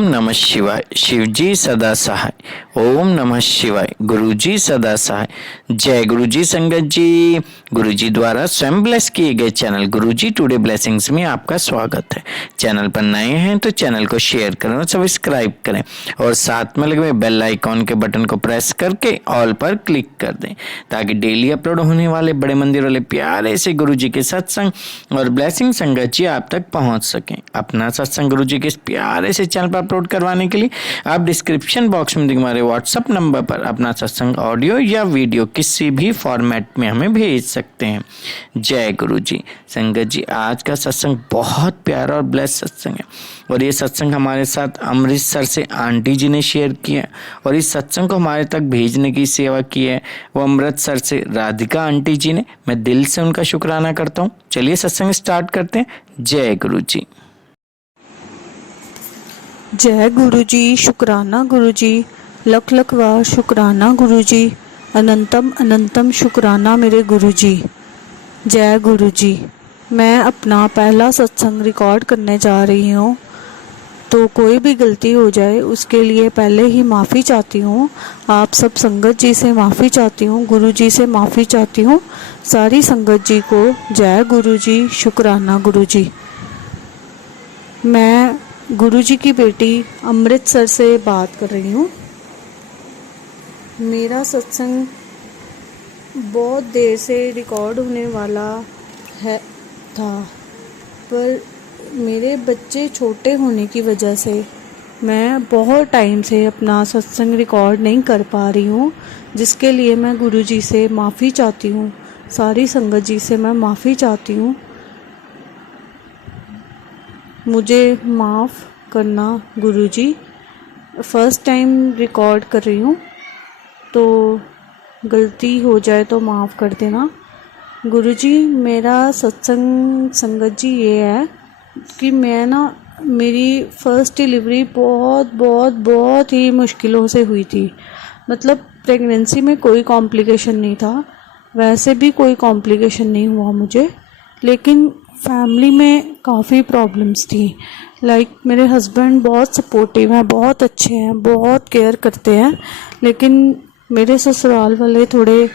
ओम नमः शिवाय। शिवजी सदा सहाय। ओम नमः शिवाय। गुरुजी सदा सहाय। जय गुरुजी संगत जी। गुरुजी द्वारा स्वयं ब्लेस किए गए चैनल गुरुजी टुडे ब्लेसिंग्स में आपका स्वागत है। चैनल पर नए हैं तो चैनल को शेयर करें और सब्सक्राइब करें और साथ में लगे हुए बेल आइकॉन के बटन को प्रेस करके ऑल पर क्लिक कर दें ताकि डेली अपलोड होने वाले बड़े मंदिर वाले प्यारे से गुरुजी के सत्संग और ब्लेसिंग संगत जी आप तक पहुंच सकें। अपना सत्संग गुरुजी के इस प्यारे से चैनल पर अपलोड करवाने के लिए आप डिस्क्रिप्शन बॉक्स में हमारे व्हाट्सएप नंबर पर अपना सत्संग ऑडियो या वीडियो किसी भी फॉर्मेट में हमें भेज सकते हैं। जय गुरुजी संगत जी। आज का सत्संग बहुत प्यारा और ब्लेस सत्संग है और ये सत्संग हमारे साथ अमृतसर से आंटी जी ने शेयर किया और इस सत्संग को हमारे तक भेजने की सेवा की है वो अमृतसर से राधिका आंटी जी ने। मैं दिल से उनका शुक्राना करता हूँ। चलिए सत्संग स्टार्ट करते हैं। जय गुरुजी। जय गुरुजी। शुक्राना गुरुजी। लख लख बार शुक्राना गुरुजी। अनंतम अनंतम शुक्राना मेरे गुरुजी। जय गुरुजी। मैं अपना पहला सत्संग रिकॉर्ड करने जा रही हूँ तो कोई भी गलती हो जाए उसके लिए पहले ही माफ़ी चाहती हूँ। आप सब संगत जी से माफ़ी चाहती हूँ, गुरुजी से माफ़ी चाहती हूँ, सारी संगत जी को जय गुरुजी। शुक्राना गुरुजी। मैं गुरुजी की बेटी अमृतसर से बात कर रही हूँ। मेरा सत्संग बहुत देर से रिकॉर्ड होने वाला था पर मेरे बच्चे छोटे होने की वजह से मैं बहुत टाइम से अपना सत्संग रिकॉर्ड नहीं कर पा रही हूँ, जिसके लिए मैं गुरुजी से माफ़ी चाहती हूँ, सारी संगत जी से मैं माफ़ी चाहती हूँ। मुझे माफ़ करना गुरुजी। फ़र्स्ट टाइम रिकॉर्ड कर रही हूँ तो गलती हो जाए तो माफ़ कर देना गुरुजी। मेरा सत्संग संगत जी ये है कि मेरी फ़र्स्ट डिलीवरी बहुत ही मुश्किलों से हुई थी। मतलब प्रेगनेंसी में कोई कॉम्प्लिकेशन नहीं था, वैसे भी कोई कॉम्प्लिकेशन नहीं हुआ मुझे, लेकिन फैमिली में काफ़ी प्रॉब्लम्स थी। लाइक मेरे हस्बैंड बहुत सपोर्टिव हैं, बहुत अच्छे हैं, बहुत केयर करते हैं, लेकिन मेरे ससुराल वाले थोड़े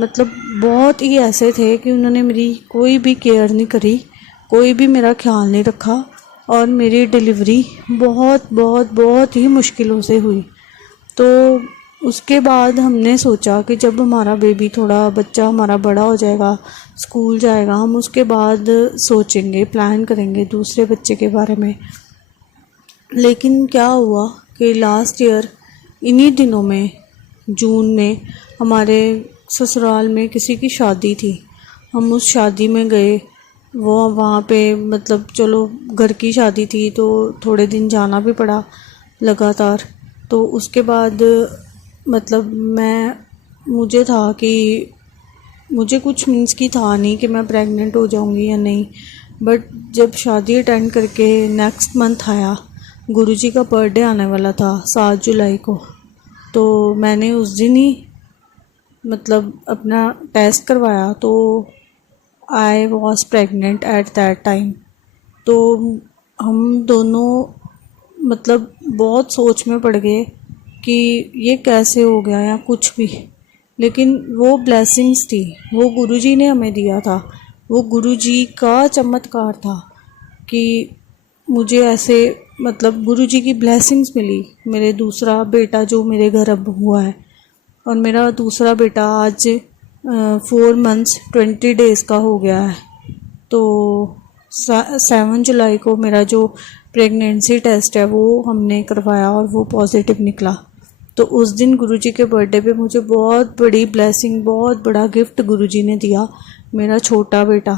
मतलब बहुत ही ऐसे थे कि उन्होंने मेरी कोई भी केयर नहीं करी, कोई भी मेरा ख्याल नहीं रखा और मेरी डिलीवरी बहुत ही मुश्किलों से हुई। तो उसके बाद हमने सोचा कि जब हमारा बेबी थोड़ा बच्चा हमारा बड़ा हो जाएगा, स्कूल जाएगा, हम उसके बाद सोचेंगे, प्लान करेंगे दूसरे बच्चे के बारे में। लेकिन क्या हुआ कि लास्ट ईयर इन्हीं दिनों में जून में हमारे ससुराल में किसी की शादी थी। हम उस शादी में गए। वो वहाँ पे मतलब चलो घर की शादी थी तो थोड़े दिन जाना भी पड़ा लगातार। तो उसके बाद मतलब मुझे था कि मुझे कुछ मीन्स की था नहीं कि मैं प्रेग्नेंट हो जाऊंगी या नहीं। बट जब शादी अटेंड करके नेक्स्ट मंथ आया, गुरुजी का बर्थडे आने वाला था 7 जुलाई को, तो मैंने उस दिन ही मतलब अपना टेस्ट करवाया तो I was pregnant at that time. तो हम दोनों मतलब बहुत सोच में पड़ गए कि ये कैसे हो गया या कुछ भी, लेकिन वो ब्लेसिंग्स थी, वो गुरुजी ने हमें दिया था, वो गुरुजी का चमत्कार था कि मुझे ऐसे मतलब गुरुजी की ब्लेसिंग्स मिली। मेरे दूसरा बेटा जो मेरे घर अब हुआ है और मेरा दूसरा बेटा आज 4 मंथ्स 20 डेज़ का हो गया है। तो 7 जुलाई को मेरा जो प्रेगनेंसी टेस्ट है वो हमने करवाया और वो पॉजिटिव निकला। तो उस दिन गुरुजी के बर्थडे पे मुझे बहुत बड़ी ब्लेसिंग, बहुत बड़ा गिफ्ट गुरुजी ने दिया, मेरा छोटा बेटा।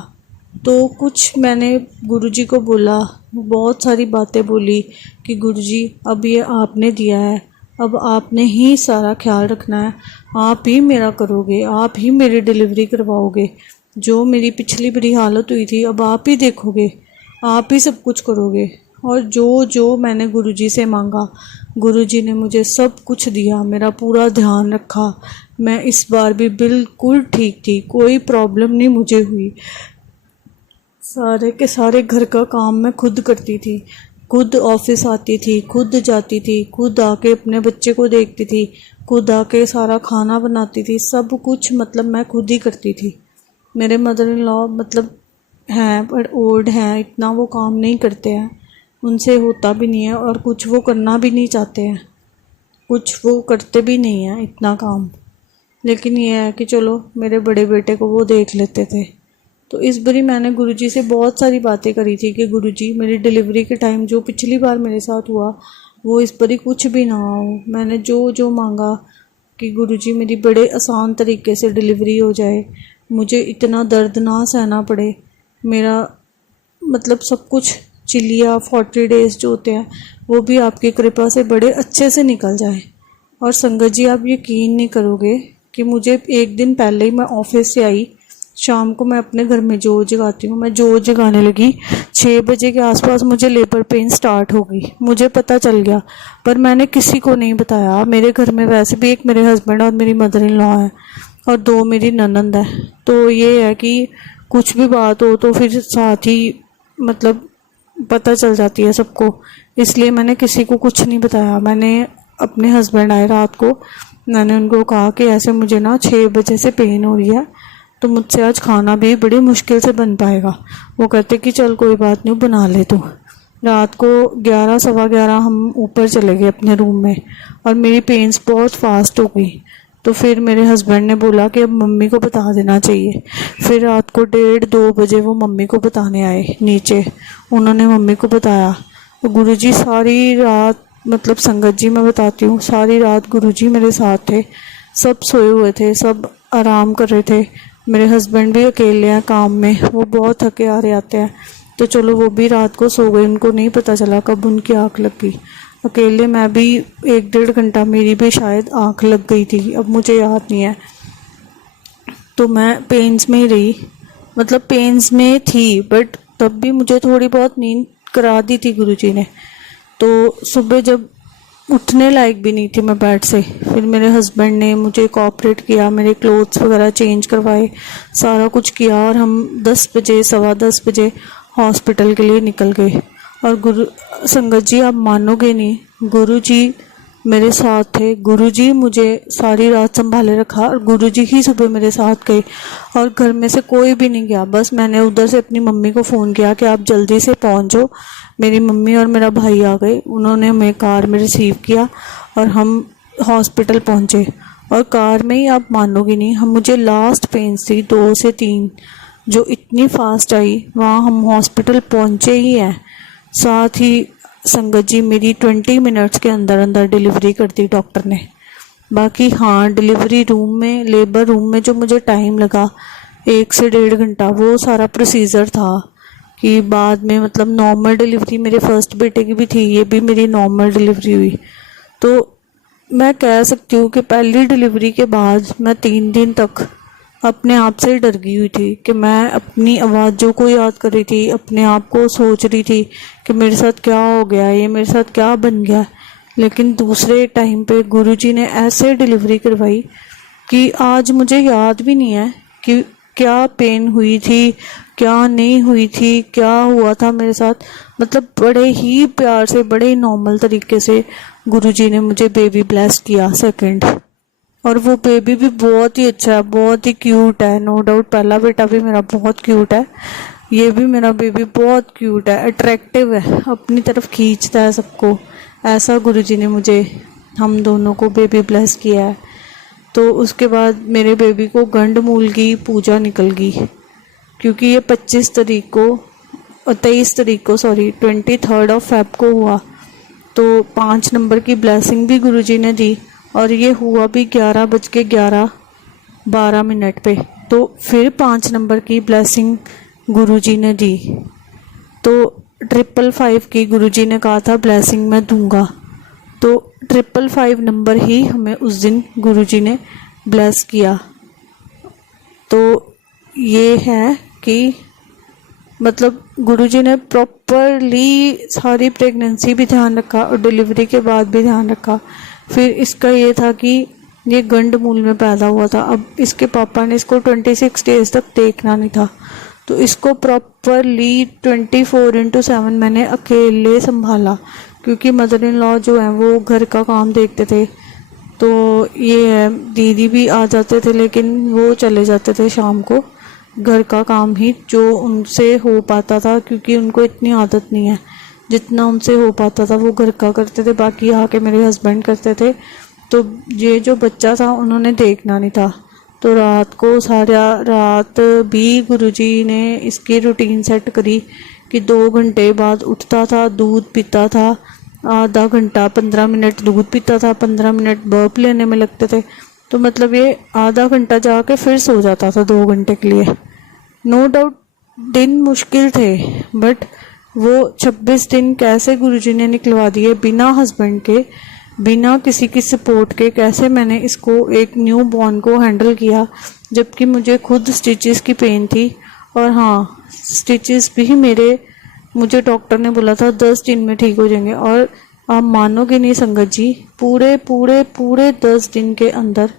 तो कुछ मैंने गुरुजी को बोला, बहुत सारी बातें बोली कि गुरुजी अब ये आपने दिया है, अब आपने ही सारा ख्याल रखना है, आप ही मेरा करोगे, आप ही मेरी डिलीवरी करवाओगे, जो मेरी पिछली बुरी हालत हुई थी अब आप ही देखोगे, आप ही सब कुछ करोगे। और जो मैंने गुरुजी से मांगा गुरुजी ने मुझे सब कुछ दिया, मेरा पूरा ध्यान रखा। मैं इस बार भी बिल्कुल ठीक थी, कोई प्रॉब्लम नहीं मुझे हुई। सारे के सारे घर का काम मैं खुद करती थी, खुद ऑफिस आती थी, खुद जाती थी, खुद आके अपने बच्चे को देखती थी, खुद आके सारा खाना बनाती थी, सब कुछ मतलब मैं खुद ही करती थी। मेरे मदर इन लॉ मतलब हैं पर ओल्ड हैं, इतना वो काम नहीं करते हैं, उनसे होता भी नहीं है और कुछ वो करना भी नहीं चाहते हैं, कुछ वो करते भी नहीं हैं इतना काम। लेकिन ये है कि चलो मेरे बड़े बेटे को वो देख लेते थे। तो इस बारी मैंने गुरुजी से बहुत सारी बातें करी थी कि गुरुजी मेरी डिलीवरी के टाइम जो पिछली बार मेरे साथ हुआ वो इस बारी कुछ भी ना हो। मैंने जो जो मांगा कि गुरुजी मेरी बड़े आसान तरीके से डिलीवरी हो जाए, मुझे इतना दर्द ना सहना पड़े, मेरा मतलब सब कुछ चिलिया 40 डेज़ जो होते हैं वो भी आपकी कृपा से बड़े अच्छे से निकल जाए। और संगत जी आप यकीन नहीं करोगे कि मुझे एक दिन पहले ही मैं ऑफिस से आई, शाम को मैं अपने घर में जोत जगाती हूँ, मैं जोत जगाने लगी 6 बजे के आसपास मुझे लेबर पेन स्टार्ट हो गई। मुझे पता चल गया पर मैंने किसी को नहीं बताया। मेरे घर में वैसे भी एक मेरे हस्बैंड और मेरी मदर इन लॉ है और 2 मेरी ननंद है, तो ये है कि कुछ भी बात हो तो फिर साथ ही मतलब पता चल जाती है सबको, इसलिए मैंने किसी को कुछ नहीं बताया। मैंने अपने हस्बैंड आए रात को, मैंने उनको कहा कि ऐसे मुझे ना 6 बजे से पेन हो रही है तो मुझसे आज खाना भी बड़ी मुश्किल से बन पाएगा। वो कहते कि चल कोई बात नहीं बना ले तू। रात को 11 सवा 11 हम ऊपर चले गए अपने रूम में और मेरी पेन्स बहुत फास्ट हो गई। तो फिर मेरे हस्बैंड ने बोला कि अब मम्मी को बता देना चाहिए। फिर रात को 1:30-2 बजे वो मम्मी को बताने आए नीचे, उन्होंने मम्मी को बताया। तो गुरुजी सारी रात मतलब संगत जी मैं बताती हूँ, सारी रात गुरुजी मेरे साथ थे, सब सोए हुए थे, सब आराम कर रहे थे। मेरे हस्बैंड भी अकेले हैं काम में, वो बहुत थके आ रहे आते हैं, तो चलो वो भी रात को सो गए, उनको नहीं पता चला कब उनकी आँख लग गई। अकेले मैं भी 1-1.5 घंटा मेरी भी शायद आँख लग गई थी, अब मुझे याद नहीं है। तो मैं पेन्स में ही रही, मतलब पेन्स में थी बट तब भी मुझे थोड़ी बहुत नींद करा दी थी गुरुजी ने। तो सुबह जब उठने लायक भी नहीं थी मैं बेड से, फिर मेरे हस्बैंड ने मुझे कोऑपरेट किया, मेरे क्लोथ्स वगैरह चेंज करवाए, सारा कुछ किया और हम 10 बजे 10:15 बजे हॉस्पिटल के लिए निकल गए। और गुरु संगत जी आप मानोगे नहीं, गुरुजी मेरे साथ थे, गुरुजी मुझे सारी रात संभाले रखा और गुरुजी ही सुबह मेरे साथ गए और घर में से कोई भी नहीं गया। बस मैंने उधर से अपनी मम्मी को फ़ोन किया कि आप जल्दी से पहुंच जाओ। मेरी मम्मी और मेरा भाई आ गए, उन्होंने हमें कार में रिसीव किया और हम हॉस्पिटल पहुंचे। और कार में ही आप मानोगे नहीं, हम मुझे लास्ट पेन थी 2 से 3 जो इतनी फास्ट आई, वहाँ हम हॉस्पिटल पहुंचे ही हैं। साथ ही संगत जी मेरी 20 मिनट्स के अंदर अंदर डिलीवरी कर दी डॉक्टर ने। बाकी हाँ डिलीवरी रूम में लेबर रूम में जो मुझे टाइम लगा 1 से 1.5 घंटा, वो सारा प्रोसीजर था कि बाद में मतलब नॉर्मल डिलीवरी मेरे फर्स्ट बेटे की भी थी, ये भी मेरी नॉर्मल डिलीवरी हुई। तो मैं कह सकती हूँ कि पहली डिलीवरी के बाद मैं 3 दिन तक अपने आप से डर गई हुई थी कि मैं अपनी आवाज़ों को याद कर रही थी, अपने आप को सोच रही थी कि मेरे साथ क्या हो गया, ये मेरे साथ क्या बन गया। लेकिन दूसरे टाइम पे गुरुजी ने ऐसे डिलीवरी करवाई कि आज मुझे याद भी नहीं है कि क्या पेन हुई थी, क्या नहीं हुई थी, क्या हुआ था मेरे साथ। मतलब बड़े ही प्यार से, बड़े ही नॉर्मल तरीके से गुरुजी ने मुझे बेबी ब्लेस किया सेकंड। और वो बेबी भी बहुत ही अच्छा है, बहुत ही क्यूट है, नो डाउट पहला बेटा भी मेरा बहुत क्यूट है, ये भी मेरा बेबी बहुत क्यूट है, अट्रैक्टिव है, अपनी तरफ खींचता है सबको। ऐसा गुरुजी ने मुझे हम दोनों को बेबी ब्लेस किया है। तो उसके बाद मेरे बेबी को गंडमूल की पूजा निकल गई, क्योंकि ये 25 तारीख को 23 तारीख को 23 फेब को हुआ। तो 5 नंबर की ब्लेसिंग भी गुरुजी ने दी और ये हुआ भी 11:12 पे। तो फिर 5 नंबर की ब्लेसिंग गुरुजी ने दी। तो 555 की गुरुजी ने कहा था ब्लेसिंग मैं दूंगा, तो 555 नंबर ही हमें उस दिन गुरुजी ने ब्लेस किया। तो ये है कि मतलब गुरुजी ने प्रॉपरली सारी प्रेगनेंसी भी ध्यान रखा और डिलीवरी के बाद भी ध्यान रखा। फिर इसका ये था कि ये गंडमूल में पैदा हुआ था, अब इसके पापा ने इसको 26 डेज तक देखना नहीं था, तो इसको प्रॉपरली 24/7 मैंने अकेले संभाला, क्योंकि मदर इन लॉ जो है वो घर का काम देखते थे। तो ये है, दीदी भी आ जाते थे लेकिन वो चले जाते थे शाम को। घर का काम ही जो उनसे हो पाता था, क्योंकि उनको इतनी आदत नहीं है, जितना उनसे हो पाता था वो घर का करते थे, बाकी आके मेरे हस्बैंड करते थे। तो ये जो बच्चा था उन्होंने देखना नहीं था। तो रात को सारा रात भी गुरुजी ने इसकी रूटीन सेट करी कि 2 घंटे बाद उठता था, दूध पीता था, आधा घंटा 15 मिनट दूध पीता था, 15 मिनट बर्प लेने में लगते थे। तो मतलब ये आधा घंटा जाके फिर सो जाता था 2 घंटे के लिए। नो डाउट दिन मुश्किल थे, बट वो 26 दिन कैसे गुरुजी ने निकलवा दिए बिना हस्बैंड के, बिना किसी की सपोर्ट के। कैसे मैंने इसको एक न्यू बॉर्न को हैंडल किया, जबकि मुझे खुद स्टिचेस की पेन थी। और हाँ, स्टिचेस भी मुझे डॉक्टर ने बोला था 10 दिन में ठीक हो जाएंगे, और आप मानोगे नहीं संगत जी, पूरे 10 दिन के अंदर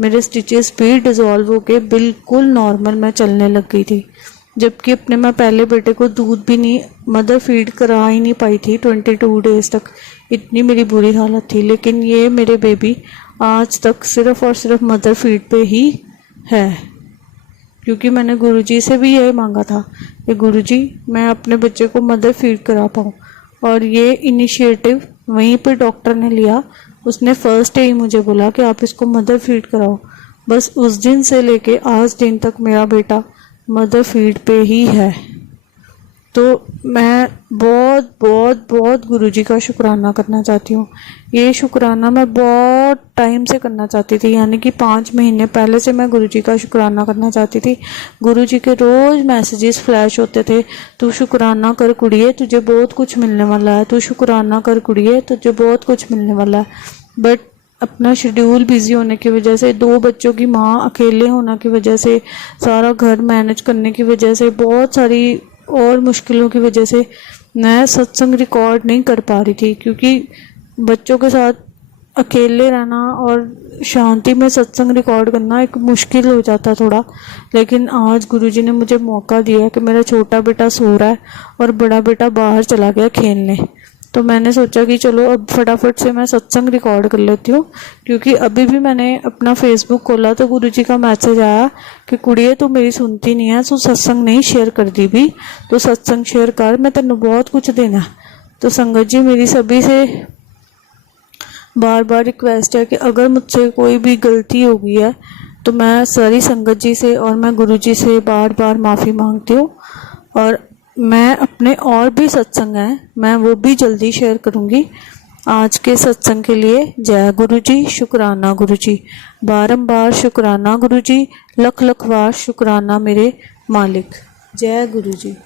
मेरे स्टिचेस भी डिज़ोल्व होके बिल्कुल नॉर्मल मैं चलने लग गई थी। जबकि अपने मैं पहले बेटे को दूध भी नहीं, मदर फीड करा ही नहीं पाई थी 22 डेज़ तक, इतनी मेरी बुरी हालत थी। लेकिन ये मेरे बेबी आज तक सिर्फ़ और सिर्फ मदर फीड पे ही है, क्योंकि मैंने गुरुजी से भी यही मांगा था कि गुरुजी मैं अपने बच्चे को मदर फीड करा पाऊँ। और ये इनिशिएटिव वहीं पे डॉक्टर ने लिया। उसने फर्स्ट डे ही मुझे बोला कि आप इसको मदर फीड कराओ। बस उस दिन से लेके आज दिन तक मेरा बेटा मदर फीड पे ही है। तो मैं बहुत बहुत बहुत गुरुजी का शुक्राना करना चाहती हूँ। ये शुक्राना मैं बहुत टाइम से करना चाहती थी, यानी कि 5 महीने पहले से मैं गुरुजी का शुक्राना करना चाहती थी। गुरुजी के रोज़ मैसेजेस फ्लैश होते थे, तू शुक्राना कर कुड़िए, तुझे बहुत कुछ मिलने वाला है, तू शुक्राना कर कुड़िए, तुझे बहुत कुछ मिलने वाला है। बट अपना शेड्यूल बिजी होने की वजह से, 2 बच्चों की माँ अकेले होने की वजह से, सारा घर मैनेज करने की वजह से, बहुत सारी और मुश्किलों की वजह से मैं सत्संग रिकॉर्ड नहीं कर पा रही थी, क्योंकि बच्चों के साथ अकेले रहना और शांति में सत्संग रिकॉर्ड करना एक मुश्किल हो जाता थोड़ा। लेकिन आज गुरुजी ने मुझे मौका दिया कि मेरा छोटा बेटा सो रहा है और बड़ा बेटा बाहर चला गया खेलने। तो मैंने सोचा कि चलो अब फटाफट से मैं सत्संग रिकॉर्ड कर लेती हूँ, क्योंकि अभी भी मैंने अपना फेसबुक खोला तो गुरुजी का मैसेज आया कि कुड़िए तू मेरी सुनती नहीं है, तू सत्संग नहीं शेयर कर दी भी, तो सत्संग शेयर कर, मैं तेन बहुत कुछ देना। तो संगत जी, मेरी सभी से बार बार रिक्वेस्ट है कि अगर मुझसे कोई भी गलती हो गई है तो मैं सारी संगत जी से और मैं गुरुजी से बार बार माफ़ी मांगती हूँ। और मैं अपने और भी सत्संग हैं, मैं वो भी जल्दी शेयर करूँगी। आज के सत्संग के लिए जय गुरुजी, शुक्राना गुरुजी, बारंबार शुक्राना गुरुजी, लख लख बार शुक्राना मेरे मालिक। जय गुरुजी।